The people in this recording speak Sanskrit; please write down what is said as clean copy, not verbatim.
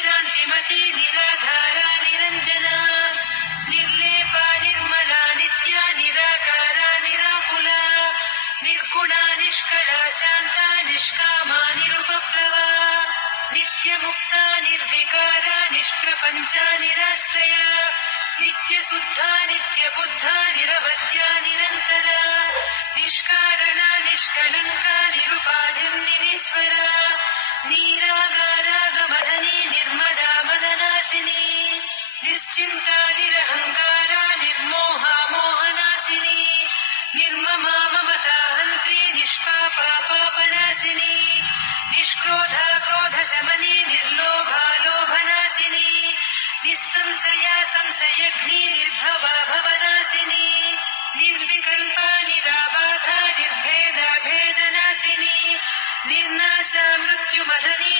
शान्तिमती निराधारा निरञ्जना निर्लेपा निर्मला नित्या निराकारा निराकुला निर्गुणा निष्कला शान्ता निष्कामा निरुपप्लवा नित्यमुक्ता निर्विकारा निष्प्रपञ्चा निराश्रया नित्यशुद्धा नित्यबुद्धा निरवध्या निरन्तरा निष्कारणा निष्कलङ्का निरुपाधिर्निरीश्वरा नीरागारागमदनी निर्मदा मदनासिनी निश्चिन्ता निरहङ्कारा निर्मोहा मोहनासिनी निर्ममा ममता हन्त्री निष्पापा पापनासिनी निष्क्रोधा क्रोधशमनी निर्लोभा लोभनासिनी निस्संशया संशयघ्नी निर्भवा भवनासिनी निर्विकल्पा निराबाधा निर्भेदा भेदनासिनी निर्नाशा मृत्युमदनी